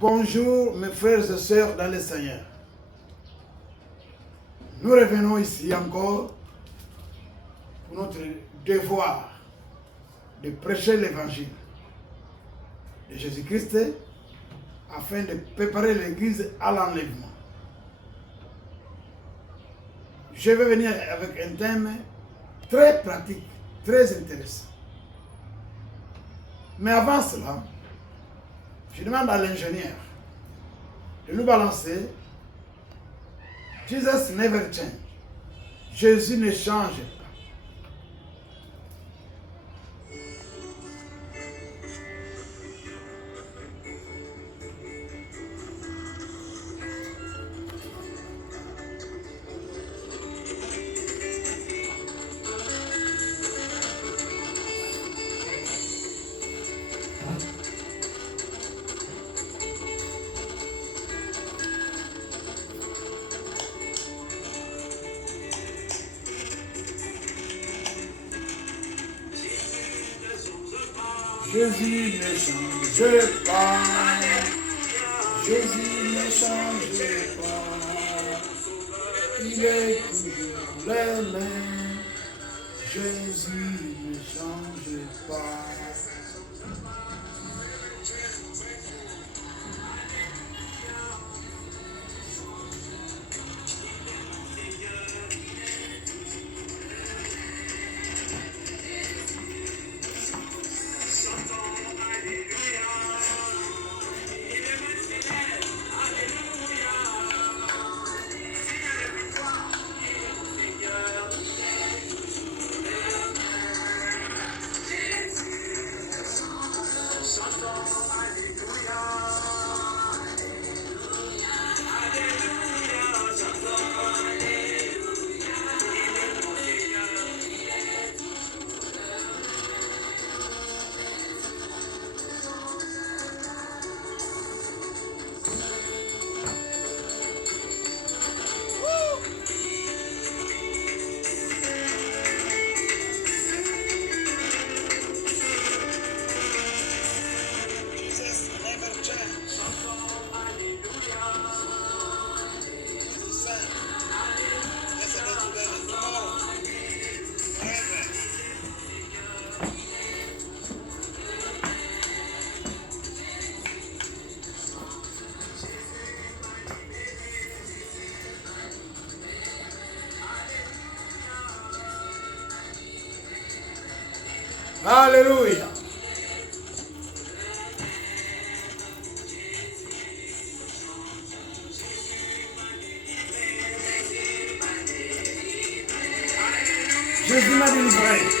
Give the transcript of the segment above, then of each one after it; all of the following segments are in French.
Bonjour mes frères et sœurs dans le Seigneur. Nous revenons ici encore pour notre devoir de prêcher l'évangile de Jésus-Christ afin de préparer l'Église à l'enlèvement. Je vais venir avec un thème très pratique, très intéressant. Mais avant cela, je demande à l'ingénieur de nous balancer Jesus never change. Jésus ne change pas. Jésus ne change pas. Jésus ne change pas. Il est toujours le même. Jésus ne change pas. Alléluia. Jésus m'a délivré.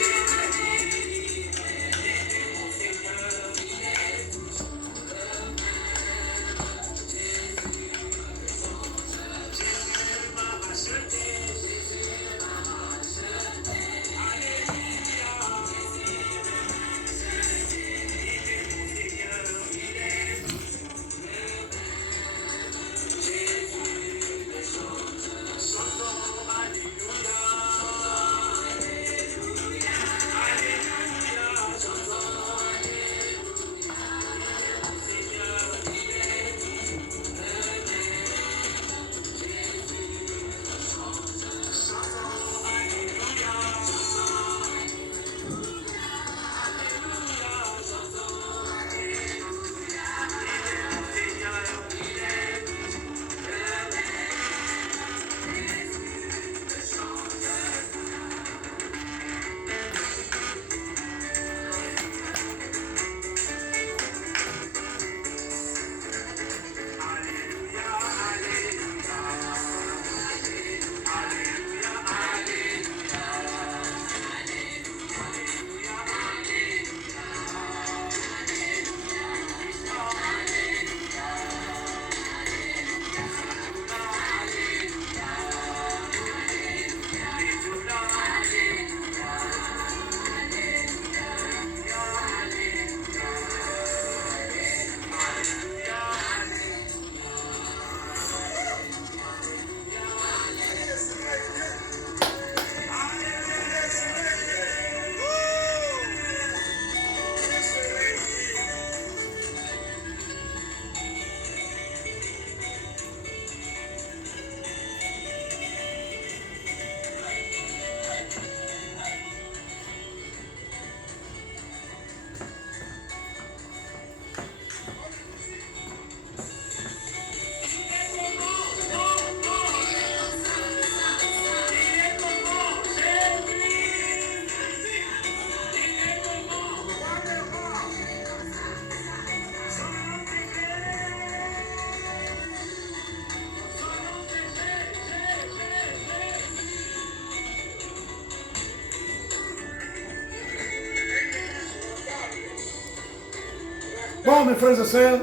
Bon, mes frères et sœurs,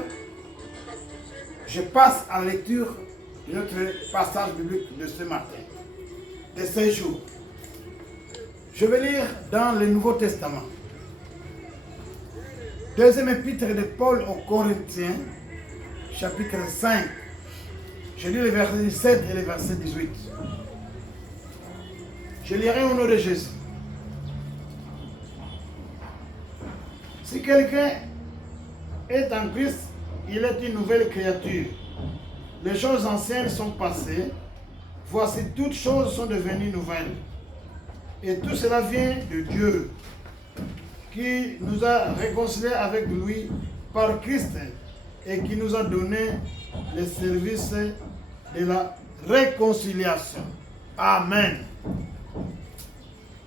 je passe à la lecture de notre passage biblique de ce matin, de ces jours. Je vais lire dans le Nouveau Testament. Deuxième épître de Paul aux Corinthiens, chapitre 5. Je lis les versets 17 et les versets 18. Je lirai au nom de Jésus. Si quelqu'un est en Christ, il est une nouvelle créature. Les choses anciennes sont passées. Voici, toutes choses sont devenues nouvelles. Et tout cela vient de Dieu, qui nous a réconciliés avec lui par Christ et qui nous a donné le service de la réconciliation. Amen.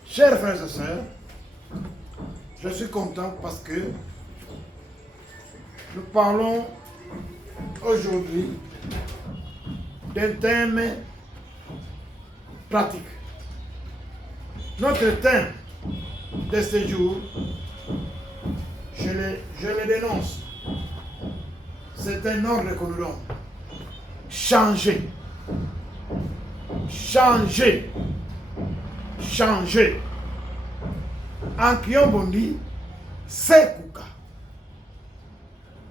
Chers frères et sœurs, je suis content parce que nous parlons aujourd'hui d'un thème pratique. Notre thème de ce jour, je le dénonce. C'est un ordre que nous donnons. Changer. Changer. Changer. En Kiyombondi, Sekuka.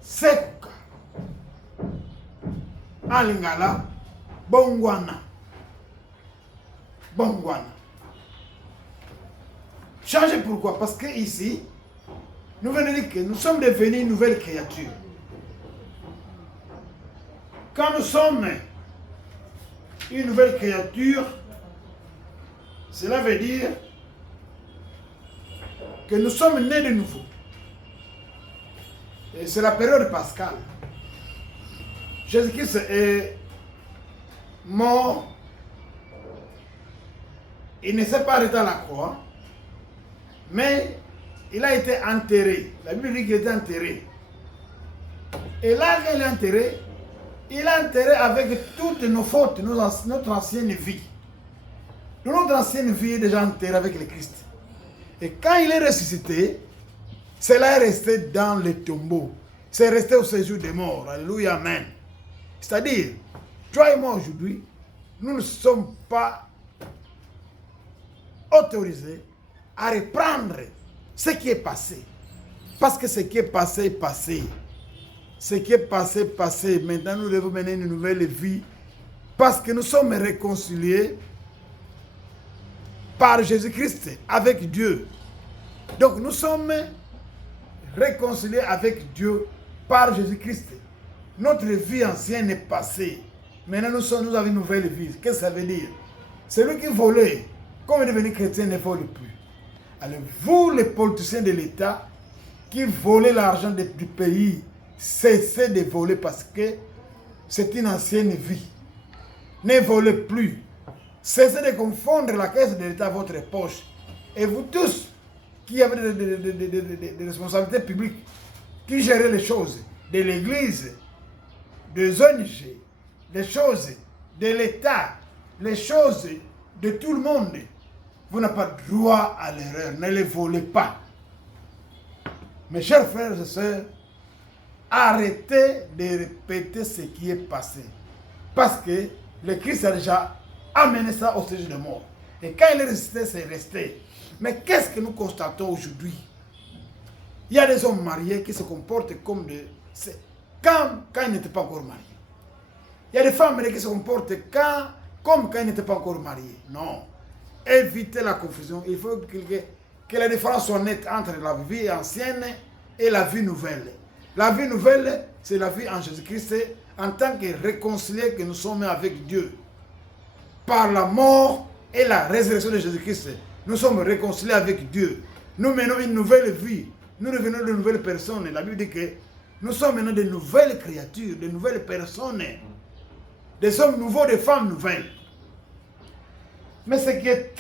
Sekuka. En Lingala, Bongwana. Bongwana. Changer pourquoi? Parce que ici, nous venons dire que nous sommes devenus une nouvelle créature. Quand nous sommes une nouvelle créature, cela veut dire que nous sommes nés de nouveau. Et c'est la période pascale. Jésus-Christ est mort. Il ne s'est pas arrêté à la croix, mais il a été enterré. La Bible dit qu'il était enterré. Et là, quand il est enterré, avec toutes nos fautes, notre ancienne vie. Notre ancienne vie est déjà enterrée avec le Christ. Et quand il est ressuscité, cela est resté dans le tombeau. C'est resté au séjour des morts. Alléluia, amen. C'est-à-dire, toi et moi aujourd'hui, nous ne sommes pas autorisés à reprendre ce qui est passé. Parce que ce qui est passé est passé. Ce qui est passé est passé. Maintenant, nous devons mener une nouvelle vie. Parce que nous sommes réconciliés par Jésus-Christ avec Dieu. Donc nous sommes réconciliés avec Dieu par Jésus-Christ. Notre vie ancienne est passée. Maintenant nous avons une nouvelle vie. Qu'est-ce que ça veut dire? Celui qui volait, comme il est devenu chrétien, ne vole plus. Alors vous, les politiciens de l'État, qui volez l'argent du pays, cessez de voler parce que c'est une ancienne vie. Ne volez plus. Cessez de confondre la caisse de l'État à votre poche. Et vous tous qui avez des responsabilités publiques, qui gérez les choses de l'Église, des ONG, les choses de l'État, les choses de tout le monde, vous n'avez pas droit à l'erreur. Ne les volez pas. Mes chers frères et sœurs, arrêtez de répéter ce qui est passé. Parce que le Christ a déjà amené ça au séjour de mort. Et quand il est resté, c'est resté. Mais qu'est-ce que nous constatons aujourd'hui? Il y a des hommes mariés qui se comportent comme quand ils n'étaient pas encore mariés. Il y a des femmes qui se comportent comme quand ils n'étaient pas encore mariés. Non. Évitez la confusion. Il faut que la différence soit nette entre la vie ancienne et la vie nouvelle. La vie nouvelle, c'est la vie en Jésus-Christ en tant que réconciliés que nous sommes avec Dieu. Par la mort et la résurrection de Jésus-Christ, nous sommes réconciliés avec Dieu. Nous menons une nouvelle vie. Nous devenons de nouvelles personnes. La Bible dit que nous sommes maintenant de nouvelles créatures, de nouvelles personnes. Des hommes nouveaux, des femmes nouvelles. Mais ce qui est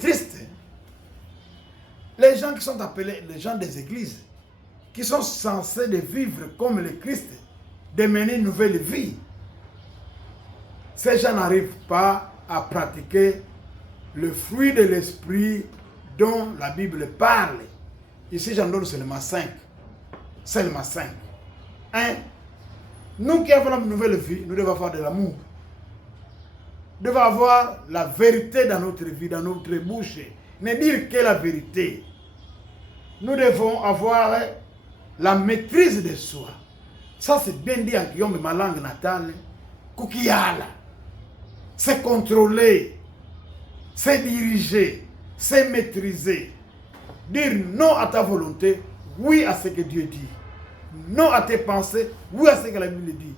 triste, les gens qui sont appelés les gens des églises, qui sont censés de vivre comme le Christ, de mener une nouvelle vie, ces gens n'arrivent pas à pratiquer le fruit de l'esprit dont la Bible parle. Ici, j'en donne seulement 5. Seulement 5. 1. Nous qui avons la nouvelle vie, nous devons avoir de l'amour. Nous devons avoir la vérité dans notre vie, dans notre bouche. Ne dire que la vérité. Nous devons avoir la maîtrise de soi. Ça, c'est bien dit en Guillaume, ma langue natale. Koukiala. C'est contrôler, c'est diriger, c'est maîtriser. Dire non à ta volonté, oui à ce que Dieu dit. Non à tes pensées, oui à ce que la Bible dit.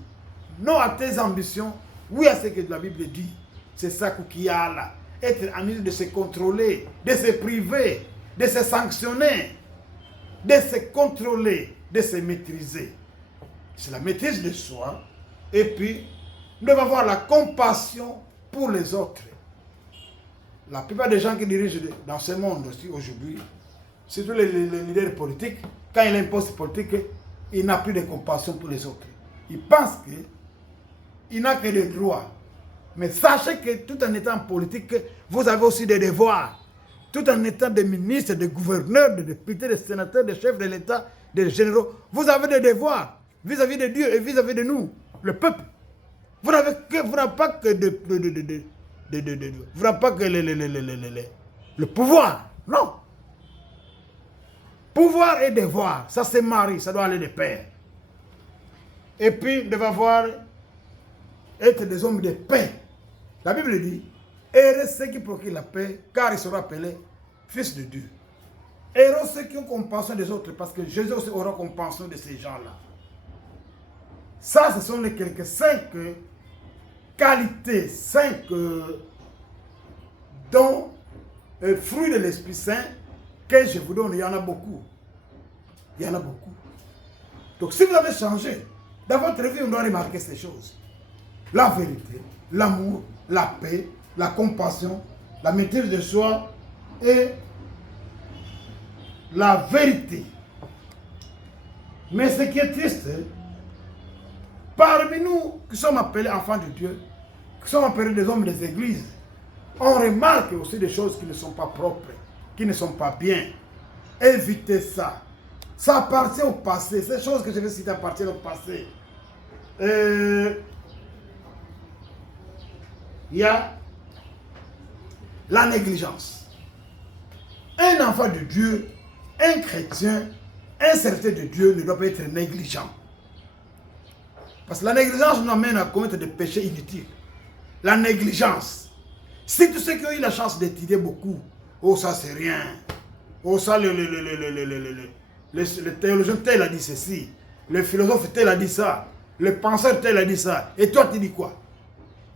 Non à tes ambitions, oui à ce que la Bible dit. C'est ça qu'il y a là. Être en mesure de se contrôler, de se priver, de se sanctionner, de se contrôler, de se maîtriser. C'est la maîtrise de soi. Et puis, nous devons avoir la compassion pour les autres. La plupart des gens qui dirigent dans ce monde aussi aujourd'hui, surtout les leaders politiques, quand il a un poste politique, il n'a plus de compassion pour les autres. Il pense qu'il n'a que des droits. Mais sachez que tout en étant politique, vous avez aussi des devoirs. Tout en étant des ministres, des gouverneurs, des députés, des sénateurs, des chefs de l'État, des généraux, vous avez des devoirs vis-à-vis de Dieu et vis-à-vis de nous, le peuple. Vous n'avez pas que vous n'avez pas que le pouvoir. Non. Pouvoir et devoir, ça se marie, ça doit aller de pair. Et puis, nous devons être des hommes de paix. La Bible dit, heureux ceux qui procurent la paix, car ils seront appelés fils de Dieu. Heureux ceux qui ont compassion des autres, parce que Jésus aussi aura compassion de ces gens-là. Ça, ce sont les quelques 5 qualités, 5 dons, fruits de l'Esprit Saint que je vous donne. Il y en a beaucoup. Il y en a beaucoup. Donc, si vous avez changé, dans votre vie, on doit remarquer ces choses. La vérité, l'amour, la paix, la compassion, la maîtrise de soi et la vérité. Mais ce qui est triste, parmi nous qui sommes appelés enfants de Dieu, qui sommes appelés des hommes des églises, on remarque aussi des choses qui ne sont pas propres, qui ne sont pas bien. Évitez ça. Ça appartient au passé. Ces choses que je vais citer appartiennent au passé. Il y a la négligence. Un enfant de Dieu, un chrétien, un serviteur de Dieu ne doit pas être négligent. Parce que la négligence nous amène à commettre des péchés inutiles. La négligence. Si tous ceux qui ont eu la chance d'étudier beaucoup, oh ça c'est rien. Oh ça le théologien tel a dit ceci. Le philosophe tel a dit ça. Le penseur tel a dit ça. Et toi tu dis quoi?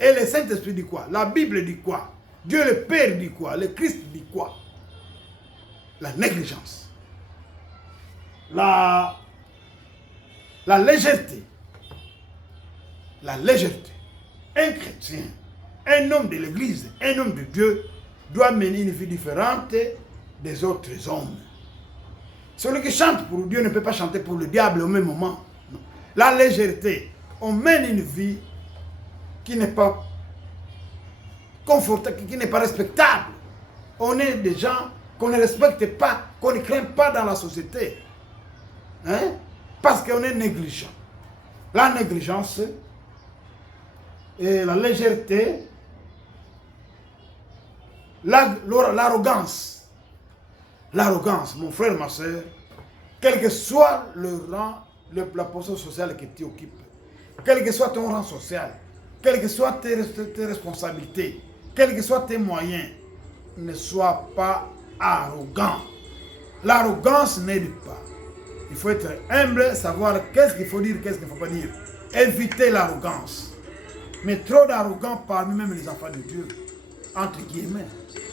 Et le Saint-Esprit dit quoi? La Bible dit quoi? Dieu le Père dit quoi? Le Christ dit quoi? La négligence. La légèreté. La légèreté. Un chrétien, un homme de l'Église, un homme de Dieu doit mener une vie différente des autres hommes. Celui qui chante pour Dieu ne peut pas chanter pour le diable au même moment. Non. La légèreté. On mène une vie qui n'est pas confortable, qui n'est pas respectable. On est des gens qu'on ne respecte pas, qu'on ne craint pas dans la société. Hein? Parce qu'on est négligent. La négligence et la légèreté, l'arrogance. L'arrogance, mon frère, ma soeur, quel que soit le rang, la position sociale que tu occupes, quel que soit ton rang social, quelles que soient tes responsabilités, quels que soient tes moyens, ne sois pas arrogant. L'arrogance n'aide pas. Il faut être humble, savoir qu'est-ce qu'il faut dire, qu'est-ce qu'il ne faut pas dire. Éviter l'arrogance. Mais trop d'arrogants parmi même les enfants de Dieu, entre guillemets,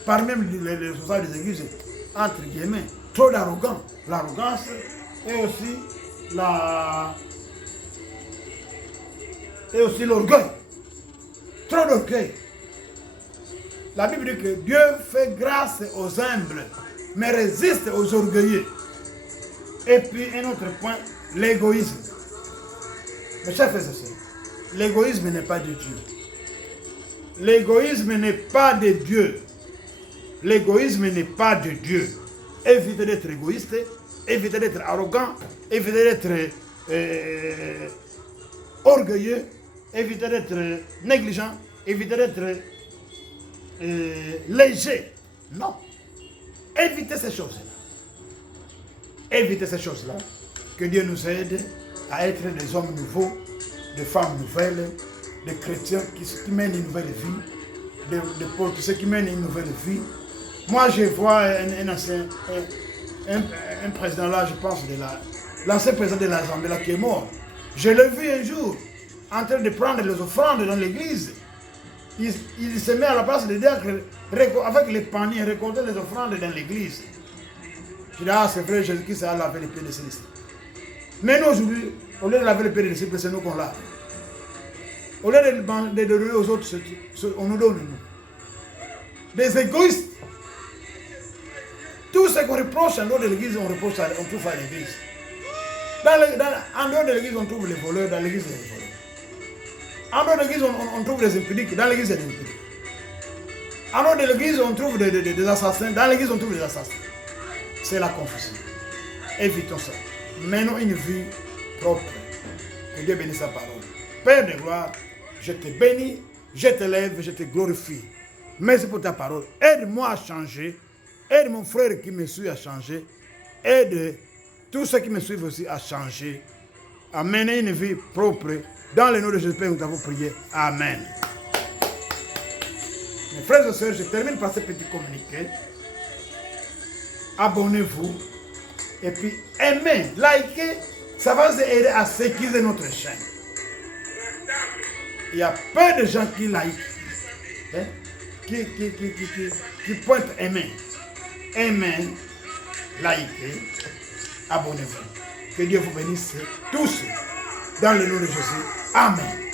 parmi même les responsables des églises, entre guillemets, trop d'arrogants. L'arrogance et aussi l'orgueil. Trop d'orgueil. La Bible dit que Dieu fait grâce aux humbles, mais résiste aux orgueilleux. Et puis un autre point, l'égoïsme. Mes chers frères et sœurs, l'égoïsme n'est pas de Dieu. L'égoïsme n'est pas de Dieu. L'égoïsme n'est pas de Dieu. Évitez d'être égoïste évitez d'être arrogant, évitez d'être orgueilleux, évitez d'être négligent, évitez d'être léger. Non. Évitez ces choses-là. Évitez ces choses-là. Que Dieu nous aide à être des hommes nouveaux, des femmes nouvelles, des chrétiens qui mènent une nouvelle vie, des politiciens qui mènent une nouvelle vie. Moi, je vois un président là, je pense, l'ancien président de la Zambie là, qui est mort. Je l'ai vu un jour en train de prendre les offrandes dans l'église. Il se met à la place de diacre avec les paniers, récolter les offrandes dans l'église. Je dis, ah, c'est vrai, Jésus-Christ a lavé les pieds de ses disciples. Mais nous, aujourd'hui, au lieu de laver les pieds des disciples, c'est nous qu'on lave. Au lieu de donner aux autres, on nous donne, nous. Des égoïstes. Tout ce qu'on reproche en dehors de l'église, on trouve à l'église. En dehors de l'église, on trouve les voleurs, dans l'église, il y a les voleurs. En dehors de l'église, on trouve des impudiques, dans l'église, il y a des impudiques. En dehors de l'église, on trouve des assassins, dans l'église, on trouve des assassins. C'est la confusion. Évitons ça. Menons une vie propre. Que Dieu bénisse sa parole. Père de gloire, je te bénis, je te lève, je te glorifie. Merci pour ta parole. Aide-moi à changer. Aide mon frère qui me suit à changer. Aide tous ceux qui me suivent aussi à changer. À mener une vie propre. Dans le nom de Jésus, nous avons prié. Amen. Mes frères et sœurs, je termine par ce petit communiqué. Abonnez-vous. Et puis, aimez, likez. Ça va vous aider à sécuriser notre chaîne. Il y a peu de gens qui like. Hein, qui pointent aimer. Aimez, likez, abonnez-vous. Que Dieu vous bénisse tous. Dans le nom de Jésus. Amen.